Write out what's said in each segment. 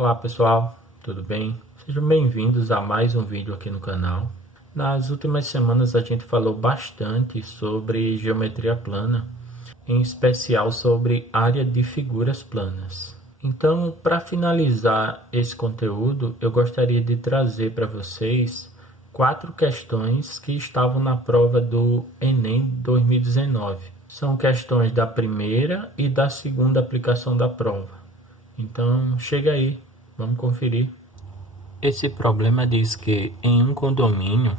Olá pessoal, tudo bem? Sejam bem-vindos a mais um vídeo aqui no canal. Nas últimas semanas a gente falou bastante sobre geometria plana, em especial sobre área de figuras planas. Então, para finalizar esse conteúdo, eu gostaria de trazer para vocês 4 questões que estavam na prova do Enem 2019. São questões da primeira e da segunda aplicação da prova. Então, chega aí, vamos conferir. Esse problema diz que em um condomínio,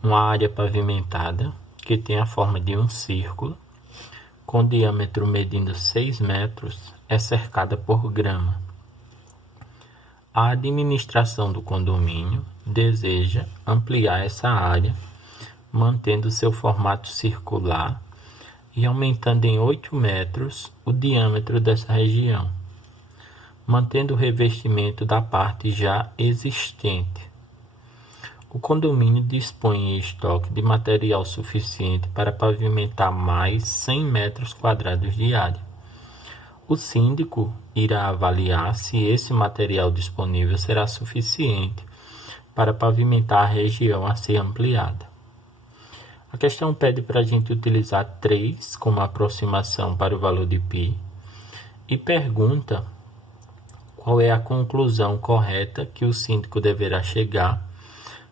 uma área pavimentada que tem a forma de um círculo, com diâmetro medindo 6 metros, é cercada por grama. A administração do condomínio deseja ampliar essa área, mantendo seu formato circular e aumentando em 8 metros o diâmetro dessa região, mantendo o revestimento da parte já existente. O condomínio dispõe em estoque de material suficiente para pavimentar mais 100 metros quadrados de área. O síndico irá avaliar se esse material disponível será suficiente para pavimentar a região a ser ampliada. A questão pede para a gente utilizar 3 como aproximação para o valor de π e pergunta qual é a conclusão correta que o síndico deverá chegar,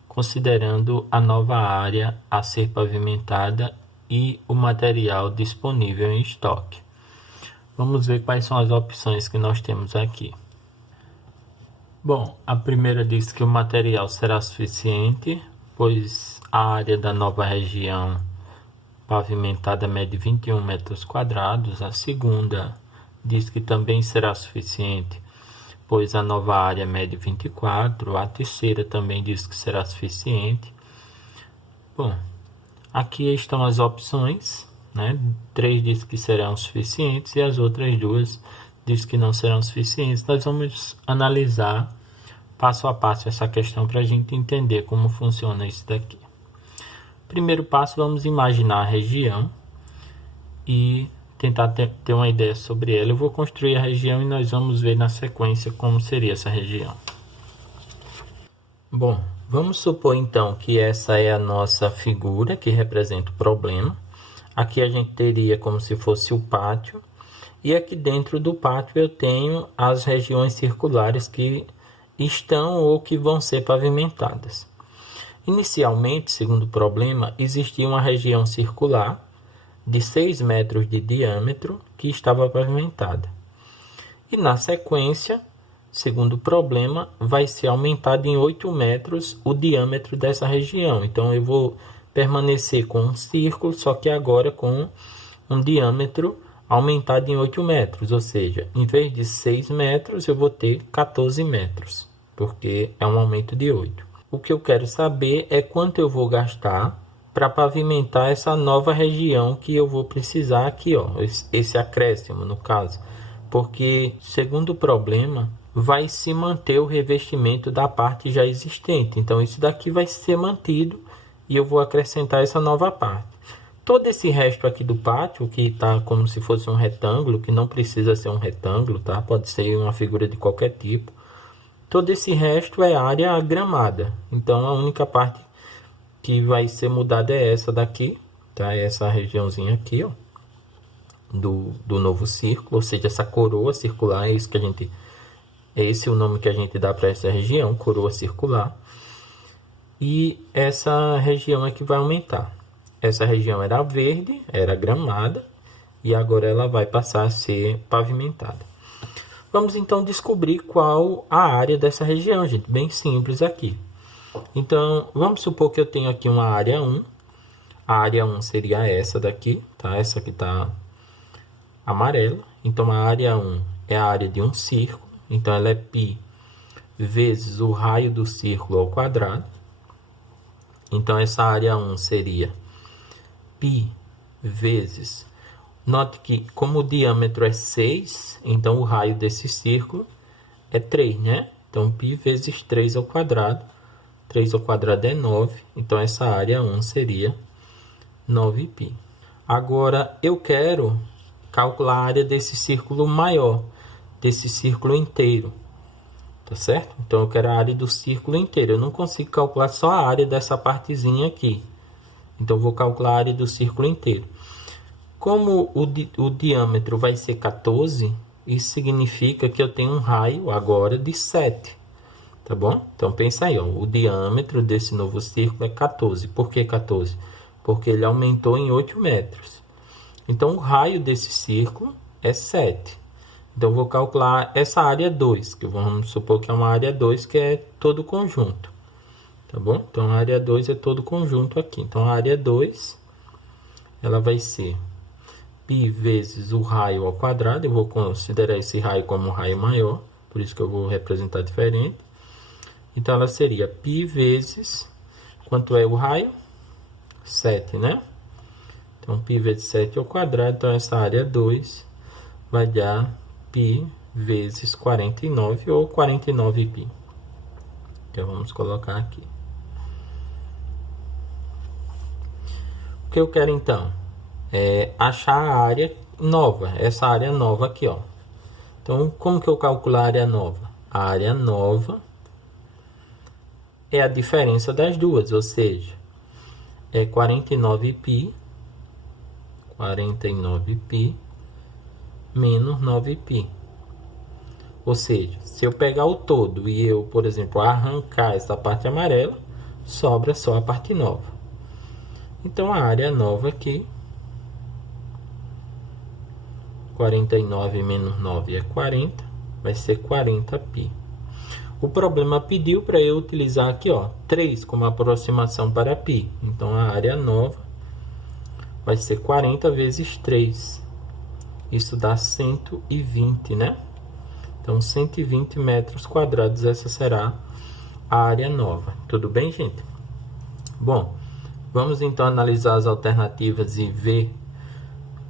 considerando a nova área a ser pavimentada e o material disponível em estoque. Vamos ver quais são as opções que nós temos aqui. Bom, a primeira diz que o material será suficiente, pois a área da nova região pavimentada mede 21 metros quadrados. A segunda diz que também será suficiente, pois a nova área mede 24, a terceira também diz que será suficiente. Bom, aqui estão as opções, né? 3 diz que serão suficientes e as outras 2 diz que não serão suficientes. Nós vamos analisar passo a passo essa questão para a gente entender como funciona isso daqui. Primeiro passo, vamos imaginar a região e tentar ter uma ideia sobre ela. Eu vou construir a região e nós vamos ver na sequência como seria essa região. Bom, vamos supor então que essa é a nossa figura que representa o problema. Aqui a gente teria como se fosse o pátio, e aqui dentro do pátio eu tenho as regiões circulares que estão ou que vão ser pavimentadas. Inicialmente, segundo o problema, existia uma região circular de 6 metros de diâmetro que estava pavimentada. E na sequência, segundo o problema, vai ser aumentado em 8 metros o diâmetro dessa região. Então eu vou permanecer com um círculo, só que agora com um diâmetro aumentado em 8 metros. Ou seja, em vez de 6 metros, eu vou ter 14 metros, porque é um aumento de 8. O que eu quero saber é quanto eu vou gastar para pavimentar essa nova região que eu vou precisar aqui, ó, esse acréscimo no caso, porque segundo o problema vai se manter o revestimento da parte já existente, então isso daqui vai ser mantido e eu vou acrescentar essa nova parte. Todo esse resto aqui do pátio, que está como se fosse um retângulo, que não precisa ser um retângulo, tá? Pode ser uma figura de qualquer tipo. Todo esse resto é área gramada, então a única parte que vai ser mudada é essa daqui, tá? Essa regiãozinha aqui, ó, do novo círculo, ou seja, essa coroa circular, é isso que a gente, é esse o nome que a gente dá para essa região, coroa circular. E essa região é que vai aumentar. Essa região era verde, era gramada, e agora ela vai passar a ser pavimentada. Vamos então descobrir qual a área dessa região, gente, bem simples aqui. Então, vamos supor que eu tenho aqui uma área 1. A área 1 seria essa daqui, tá? Essa aqui tá amarela. Então, a área 1 é a área de um círculo. Então, ela é π vezes o raio do círculo ao quadrado. Então, essa área 1 seria π vezes... Note que, como o diâmetro é 6, então o raio desse círculo é 3, né? Então, π vezes 3 ao quadrado. 3 ao quadrado é 9, então essa área 1 seria 9π. Agora, eu quero calcular a área desse círculo maior, desse círculo inteiro. tá certo? Então eu quero a área do círculo inteiro. Eu não consigo calcular só a área dessa partezinha aqui. Então eu vou calcular a área do círculo inteiro. Como o diâmetro vai ser 14, isso significa que eu tenho um raio agora de 7. Tá bom? Então pensa aí, ó, o diâmetro desse novo círculo é 14. Por que 14? Porque ele aumentou em 8 metros. Então o raio desse círculo é 7. Então eu vou calcular essa área 2, que vamos supor que é uma área 2, que é todo o conjunto. Tá bom? Então a área 2 é todo o conjunto aqui. Então a área 2, ela vai ser π vezes o raio ao quadrado. Eu vou considerar esse raio como um raio maior, por isso que eu vou representar diferente. Então ela seria π vezes, quanto é o raio? 7, né? Então π vezes 7 ao quadrado, então essa área 2 vai dar π vezes 49 ou 49π. Então vamos colocar aqui. O que eu quero então é achar a área nova, essa área nova aqui, ó. Então como que eu calculo a área nova? A área nova é a diferença das duas, ou seja, é 49π menos 9π. Ou seja, se eu pegar o todo e eu, por exemplo, arrancar essa parte amarela, sobra só a parte nova. Então a área nova aqui, 49 menos 9 é 40, vai ser 40π. O problema pediu para eu utilizar aqui, ó, 3 como aproximação para π. Então a área nova vai ser 40 vezes 3. Isso dá 120, né? Então 120 metros quadrados, essa será a área nova. Tudo bem, gente? Bom, vamos então analisar as alternativas e ver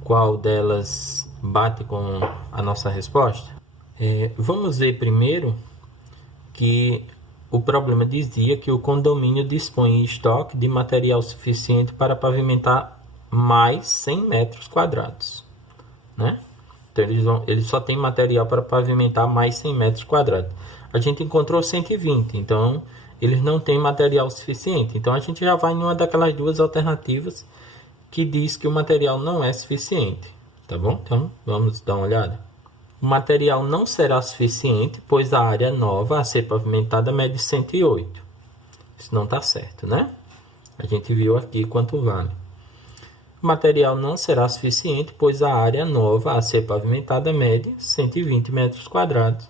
qual delas bate com a nossa resposta. Vamos ver primeiro que o problema dizia que o condomínio dispõe em estoque de material suficiente para pavimentar mais 100 metros quadrados, né? Então eles só têm material para pavimentar mais 100 metros quadrados. A gente encontrou 120, então eles não têm material suficiente. Então a gente já vai em uma daquelas duas alternativas que diz que o material não é suficiente, tá bom? Então vamos dar uma olhada. O material não será suficiente, pois a área nova a ser pavimentada mede 108. Isso não está certo, né? A gente viu aqui quanto vale. O material não será suficiente, pois a área nova a ser pavimentada mede 120 metros quadrados.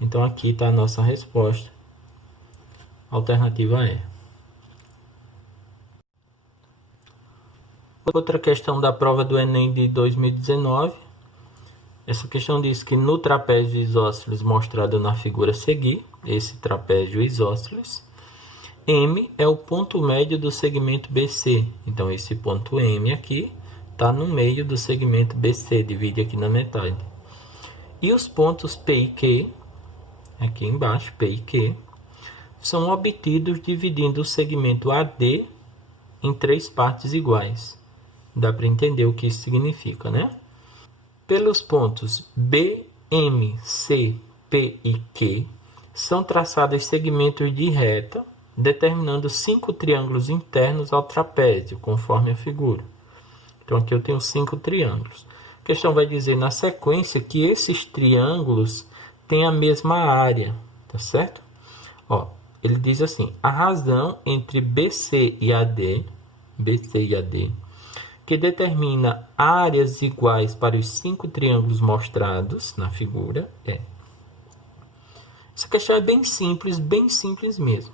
Então aqui está a nossa resposta. Alternativa E. Outra questão da prova do Enem de 2019. Essa questão diz que no trapézio isósceles mostrado na figura a seguir, esse trapézio isósceles, M é o ponto médio do segmento BC. Então, esse ponto M aqui está no meio do segmento BC, divide aqui na metade. E os pontos P e Q, aqui embaixo, P e Q, são obtidos dividindo o segmento AD em 3 partes iguais. Dá para entender o que isso significa, né? Pelos pontos B, M, C, P e Q, são traçados segmentos de reta, determinando 5 triângulos internos ao trapézio, conforme a figura. Então, aqui eu tenho 5 triângulos. A questão vai dizer na sequência que esses triângulos têm a mesma área, tá certo? Ó, ele diz assim, a razão entre BC e AD, que determina áreas iguais para os 5 triângulos mostrados na figura é. Essa questão é bem simples mesmo.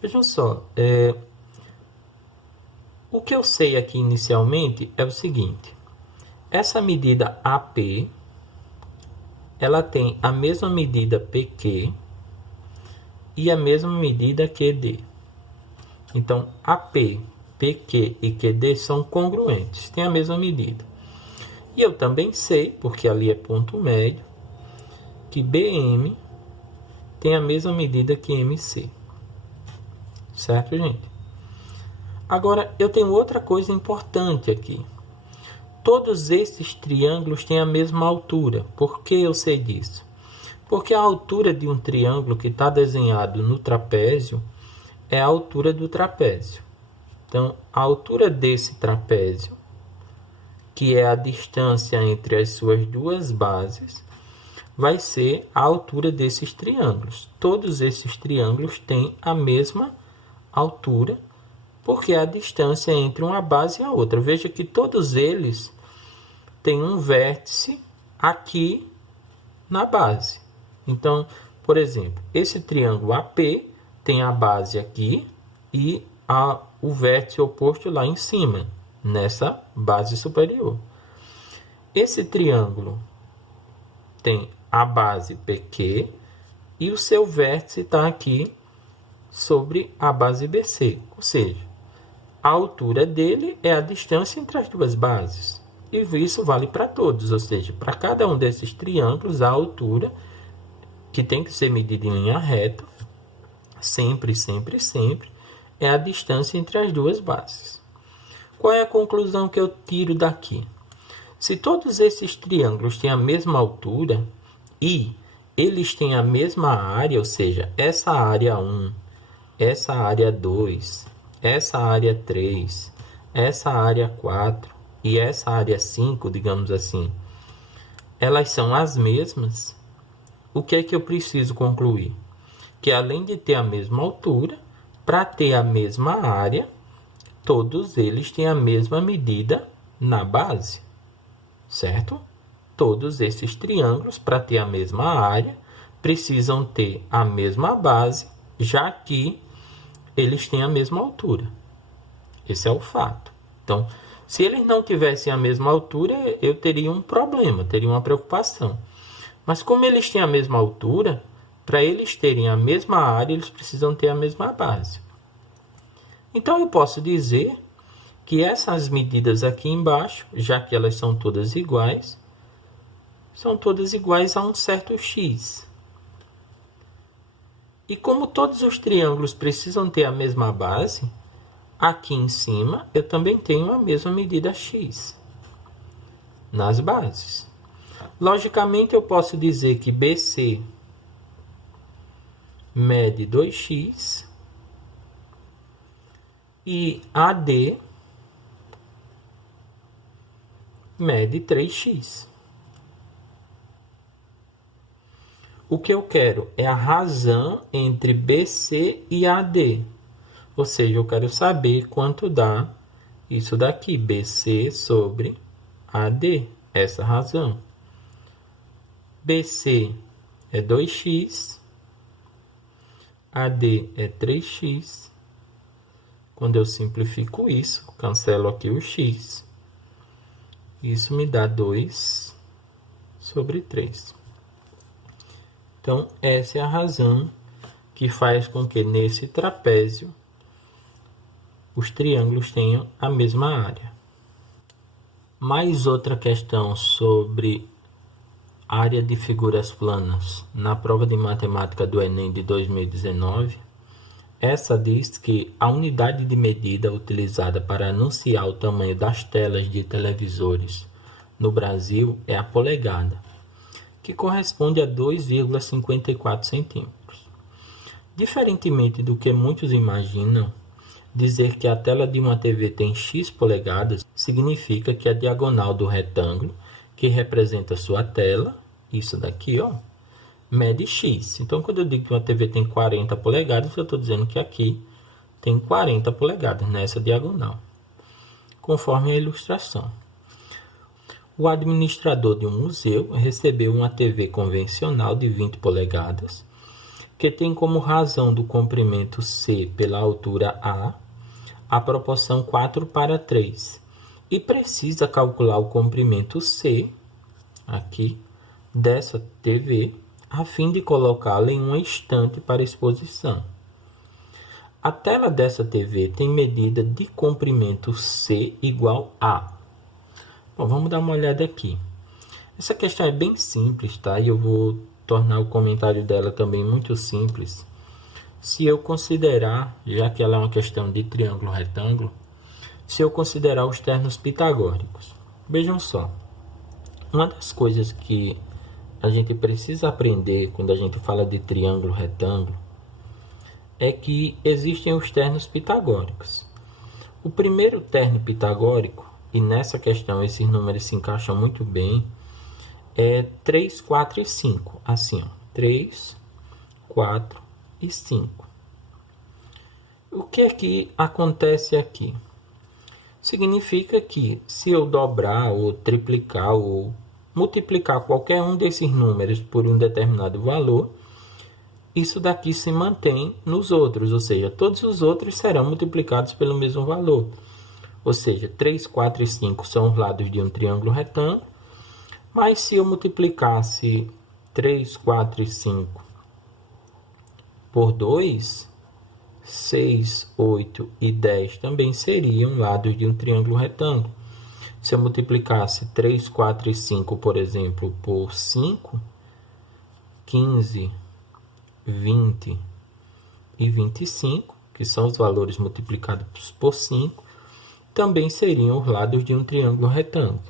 Vejam só, o que eu sei aqui inicialmente é o seguinte. Essa medida AP, ela tem a mesma medida PQ e a mesma medida QD. Então, AP, PQ e QD são congruentes, têm a mesma medida. E eu também sei, porque ali é ponto médio, que BM tem a mesma medida que MC. Certo, gente? Agora, eu tenho outra coisa importante aqui. Todos esses triângulos têm a mesma altura. Por que eu sei disso? Porque a altura de um triângulo que está desenhado no trapézio é a altura do trapézio. Então, a altura desse trapézio, que é a distância entre as suas duas bases, vai ser a altura desses triângulos. Todos esses triângulos têm a mesma altura, porque é a distância entre uma base e a outra. Veja que todos eles têm um vértice aqui na base. Então, por exemplo, esse triângulo AP tem a base aqui e o vértice oposto lá em cima, nessa base superior. Esse triângulo tem a base PQ e o seu vértice está aqui sobre a base BC, ou seja, a altura dele é a distância entre as duas bases. E isso vale para todos, ou seja, para cada um desses triângulos, a altura, que tem que ser medida em linha reta, sempre, sempre, sempre, é a distância entre as duas bases. Qual é a conclusão que eu tiro daqui? Se todos esses triângulos têm a mesma altura e eles têm a mesma área, ou seja, essa área 1, essa área 2, essa área 3, essa área 4 e essa área 5, digamos assim, elas são as mesmas, o que é que eu preciso concluir? Que além de ter a mesma altura, para ter a mesma área, todos eles têm a mesma medida na base, certo? Todos esses triângulos, para ter a mesma área, precisam ter a mesma base, já que eles têm a mesma altura. Esse é o fato. Então, se eles não tivessem a mesma altura, eu teria um problema, teria uma preocupação. Mas como eles têm a mesma altura, para eles terem a mesma área, eles precisam ter a mesma base. Então, eu posso dizer que essas medidas aqui embaixo, já que elas são todas iguais a um certo x. E como todos os triângulos precisam ter a mesma base, aqui em cima eu também tenho a mesma medida x nas bases. Logicamente, eu posso dizer que BC mede 2x e AD mede 3x. O que eu quero é a razão entre BC e AD. Ou seja, eu quero saber quanto dá isso daqui, BC sobre AD, essa razão. BC é 2x, AD é 3x. Quando eu simplifico isso, cancelo aqui o x. Isso me dá 2 sobre 3. Então, essa é a razão que faz com que nesse trapézio os triângulos tenham a mesma área. Mais outra questão sobre área de figuras planas na prova de matemática do Enem de 2019. Essa diz que a unidade de medida utilizada para anunciar o tamanho das telas de televisores no Brasil é a polegada, que corresponde a 2,54 centímetros. Diferentemente do que muitos imaginam, dizer que a tela de uma TV tem X polegadas significa que a diagonal do retângulo, que representa sua tela, isso daqui, ó, mede X. Então, quando eu digo que uma TV tem 40 polegadas, eu estou dizendo que aqui tem 40 polegadas nessa diagonal, conforme a ilustração. O administrador de um museu recebeu uma TV convencional de 20 polegadas, que tem como razão do comprimento C pela altura a proporção 4:3, e precisa calcular o comprimento C, aqui, dessa TV, a fim de colocá-la em uma estante para exposição. A tela dessa TV tem medida de comprimento C igual a. Bom, vamos dar uma olhada aqui. Essa questão é bem simples, tá? E eu vou tornar o comentário dela também muito simples. Se eu considerar, já que ela é uma questão de triângulo retângulo, se eu considerar os termos pitagóricos. Vejam só. Uma das coisas que a gente precisa aprender quando a gente fala de triângulo retângulo é que existem os ternos pitagóricos. O primeiro terno pitagórico, e nessa questão esses números se encaixam muito bem, é 3, 4 e 5. Assim, ó, 3, 4 e 5. O que é que acontece aqui? Significa que se eu dobrar ou triplicar ou multiplicar qualquer um desses números por um determinado valor, isso daqui se mantém nos outros, ou seja, todos os outros serão multiplicados pelo mesmo valor. Ou seja, 3, 4 e 5 são os lados de um triângulo retângulo, mas se eu multiplicasse 3, 4 e 5 por 2, 6, 8 e 10 também seriam lados de um triângulo retângulo. Se eu multiplicasse 3, 4 e 5, por exemplo, por 5, 15, 20 e 25, que são os valores multiplicados por 5, também seriam os lados de um triângulo retângulo.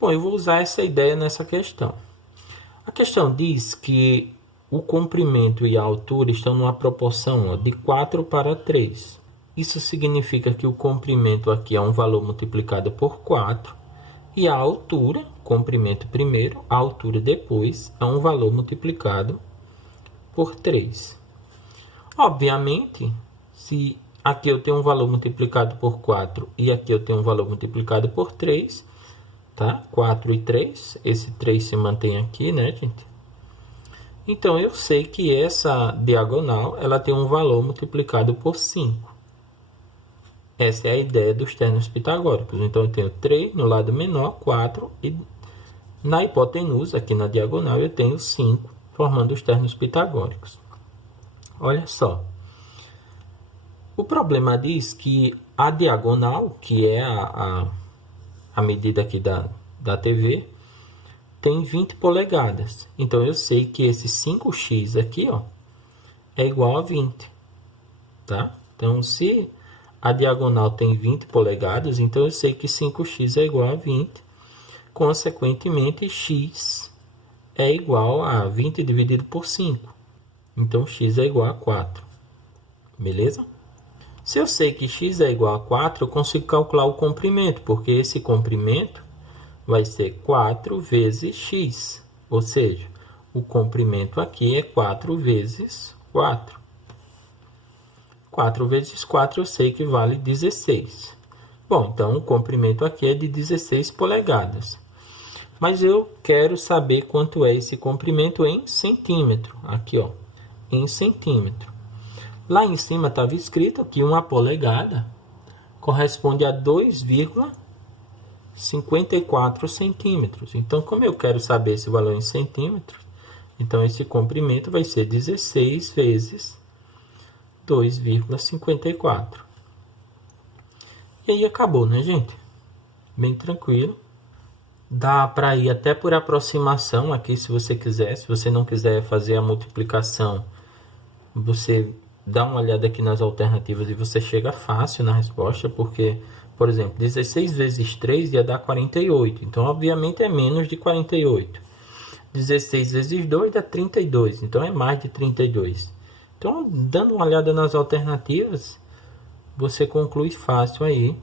Bom, eu vou usar essa ideia nessa questão. A questão diz que o comprimento e a altura estão numa proporção de 4 para 3. Isso significa que o comprimento aqui é um valor multiplicado por 4 e a altura, comprimento primeiro, a altura depois, é um valor multiplicado por 3. Obviamente, se aqui eu tenho um valor multiplicado por 4 e aqui eu tenho um valor multiplicado por 3, tá? 4 e 3, esse 3 se mantém aqui, né, gente? Então, eu sei que essa diagonal, ela tem um valor multiplicado por 5. Essa é a ideia dos ternos pitagóricos. Então, eu tenho 3 no lado menor, 4, e na hipotenusa, aqui na diagonal, eu tenho 5, formando os ternos pitagóricos. Olha só. O problema diz que a diagonal, que é a medida aqui da TV, tem 20 polegadas. Então, eu sei que esse 5x aqui, ó, é igual a 20. Tá? Então, se a diagonal tem 20 polegadas, então eu sei que 5x é igual a 20. Consequentemente, x é igual a 20 dividido por 5. Então, x é igual a 4. Beleza? Se eu sei que x é igual a 4, eu consigo calcular o comprimento, porque esse comprimento vai ser 4 vezes x. Ou seja, o comprimento aqui é 4 vezes 4. 4 vezes 4 eu sei que vale 16. Bom, então o comprimento aqui é de 16 polegadas. Mas eu quero saber quanto é esse comprimento em centímetro. Aqui, ó, em centímetro. Lá em cima estava escrito que uma polegada corresponde a 2,54 centímetros. Então, como eu quero saber esse valor em centímetros, então esse comprimento vai ser 16 vezes 2,54. E aí acabou, né, gente? Bem tranquilo. Dá para ir até por aproximação aqui, se você quiser. Se você não quiser fazer a multiplicação, você dá uma olhada aqui nas alternativas e você chega fácil na resposta, porque, por exemplo, 16 vezes 3 ia dar 48. Então, obviamente, é menos de 48. 16 vezes 2 dá 32. Então, é mais de 32. Então, dando uma olhada nas alternativas, você conclui fácil aí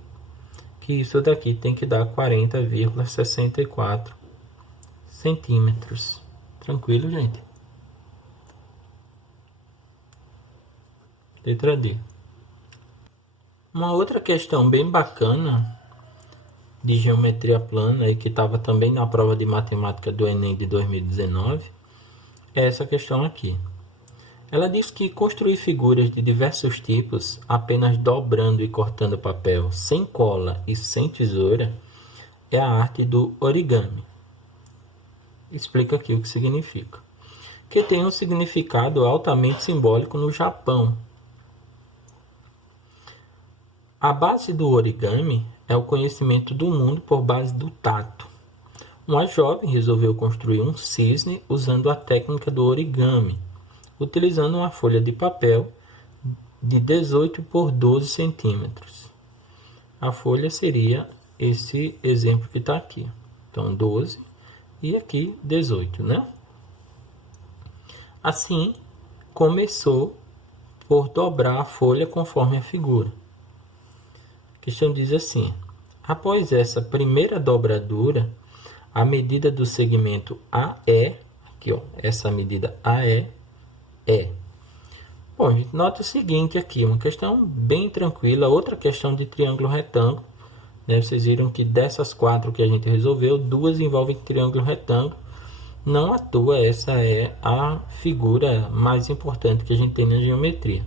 que isso daqui tem que dar 40,64 centímetros. Tranquilo, gente? Letra D. Uma outra questão bem bacana de geometria plana e que estava também na prova de matemática do Enem de 2019 é essa questão aqui. Ela diz que construir figuras de diversos tipos apenas dobrando e cortando papel sem cola e sem tesoura é a arte do origami. Explica aqui o que significa. Que tem um significado altamente simbólico no Japão. A base do origami é o conhecimento do mundo por base do tato. Uma jovem resolveu construir um cisne usando a técnica do origami, utilizando uma folha de papel de 18 por 12 centímetros. A folha seria esse exemplo que está aqui. Então, 12 e aqui 18, né? Assim, começou por dobrar a folha conforme a figura. A questão diz assim: após essa primeira dobradura, a medida do segmento AE, aqui ó, essa medida AE é. Bom, a gente nota o seguinte aqui, uma questão bem tranquila, outra questão de triângulo retângulo, né? Vocês viram que dessas 4 que a gente resolveu, 2 envolvem triângulo retângulo. Não à toa, essa é a figura mais importante que a gente tem na geometria.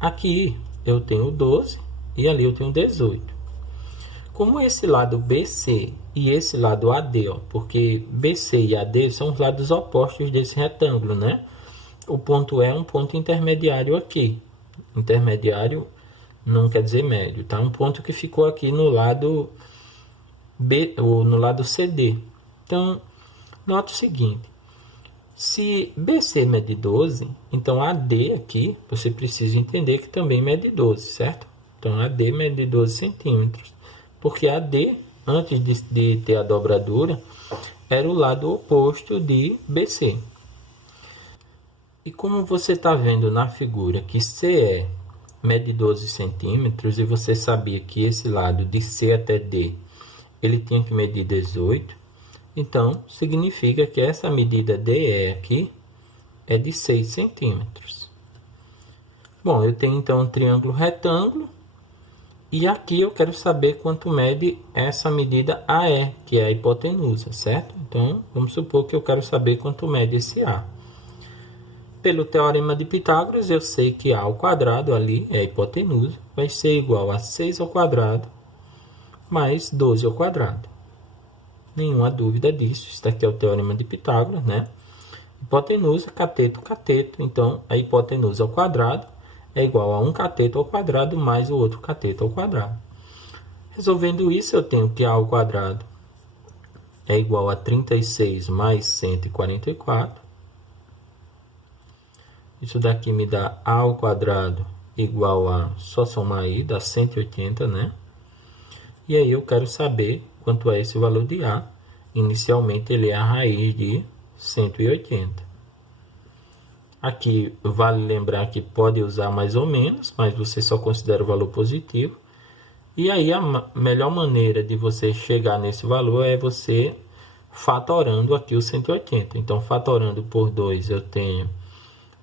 Aqui eu tenho 12 e ali eu tenho 18. Como esse lado BC e esse lado AD, ó, porque BC e AD são os lados opostos desse retângulo, né? O ponto E é um ponto intermediário aqui. Intermediário não quer dizer médio, tá? Um ponto que ficou aqui no lado B, ou no lado CD. Então, nota o seguinte: se BC mede 12, então AD aqui, você precisa entender que também mede 12, certo? Então, AD mede 12 centímetros. Porque AD, antes de ter a dobradura, era o lado oposto de BC. E como você está vendo na figura que CE mede 12 centímetros e você sabia que esse lado de C até D ele tinha que medir 18, então significa que essa medida DE aqui é de 6 centímetros. Bom, eu tenho então um triângulo retângulo e aqui eu quero saber quanto mede essa medida AE, que é a hipotenusa, certo? Então vamos supor que eu quero saber quanto mede esse A. Pelo teorema de Pitágoras, eu sei que A ao quadrado ali é a hipotenusa, vai ser igual a 6 ao quadrado mais 12 ao quadrado. Nenhuma dúvida disso, isso daqui é o teorema de Pitágoras, né? Hipotenusa, cateto, cateto, então a hipotenusa ao quadrado é igual a um cateto ao quadrado mais o outro cateto ao quadrado. Resolvendo isso, eu tenho que A ao quadrado é igual a 36 mais 144. Isso daqui me dá A ao quadrado igual a, só somar aí, dá 180, né? E aí eu quero saber quanto é esse valor de A. Inicialmente ele é a raiz de 180. Aqui vale lembrar que pode usar mais ou menos, mas você só considera o valor positivo. E aí a melhor maneira de você chegar nesse valor é você fatorando aqui o 180. Então fatorando por 2 eu tenho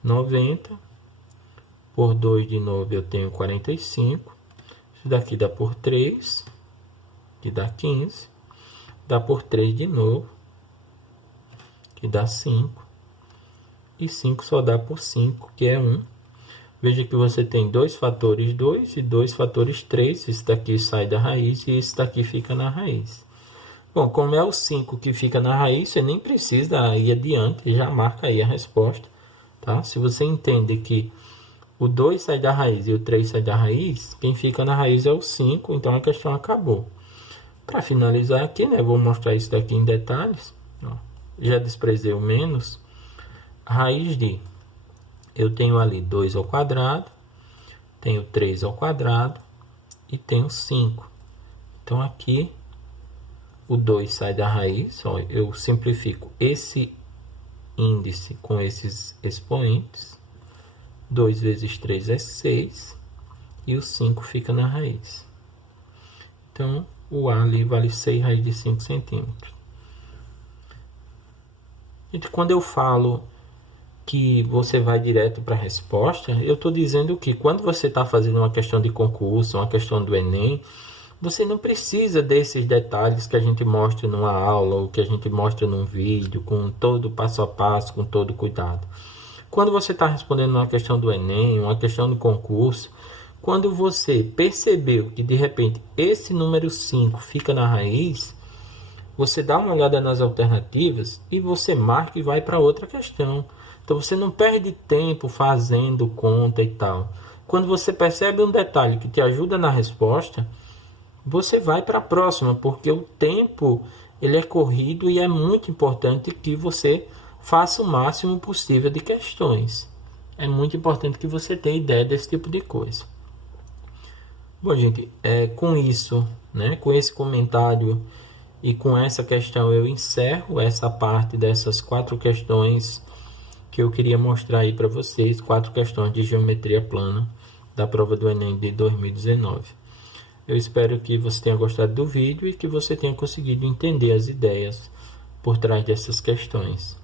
90, por 2 de novo eu tenho 45, isso daqui dá por 3, que dá 15, dá por 3 de novo, que dá 5, e 5 só dá por 5, que é 1. Veja que você tem 2 fatores 2 e 2 fatores 3, isso daqui sai da raiz e isso daqui fica na raiz. Bom, como é o 5 que fica na raiz, você nem precisa ir adiante, já marca aí a resposta. Tá? Se você entende que o 2 sai da raiz e o 3 sai da raiz, quem fica na raiz é o 5, então a questão acabou. Para finalizar aqui, né, vou mostrar isso daqui em detalhes. Ó, já desprezei o menos. Raiz de, eu tenho ali 2 ao quadrado, tenho 3 ao quadrado e tenho 5. Então aqui o 2 sai da raiz, ó, eu simplifico esse índice com esses expoentes. 2 vezes 3 é 6 e o 5 fica na raiz. Então o A ali vale 6 raiz de 5 centímetros. E quando eu falo que você vai direto para a resposta, eu estou dizendo que quando você está fazendo uma questão de concurso, uma questão do Enem, você não precisa desses detalhes que a gente mostra numa aula ou que a gente mostra num vídeo, com todo passo a passo, com todo cuidado. Quando você está respondendo uma questão do Enem, uma questão do concurso, quando você percebeu que de repente esse número 5 fica na raiz, você dá uma olhada nas alternativas e você marca e vai para outra questão. Então você não perde tempo fazendo conta e tal. Quando você percebe um detalhe que te ajuda na resposta, você vai para a próxima, porque o tempo ele é corrido e é muito importante que você faça o máximo possível de questões. É muito importante que você tenha ideia desse tipo de coisa. Bom, gente, com isso, né, com esse comentário, E com essa questão eu encerro essa parte dessas 4 questões que eu queria mostrar aí para vocês, 4 questões de geometria plana da prova do Enem de 2019. Eu espero que você tenha gostado do vídeo e que você tenha conseguido entender as ideias por trás dessas questões.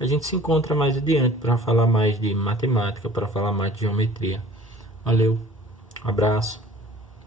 A gente se encontra mais adiante para falar mais de matemática, para falar mais de geometria. Valeu, abraço.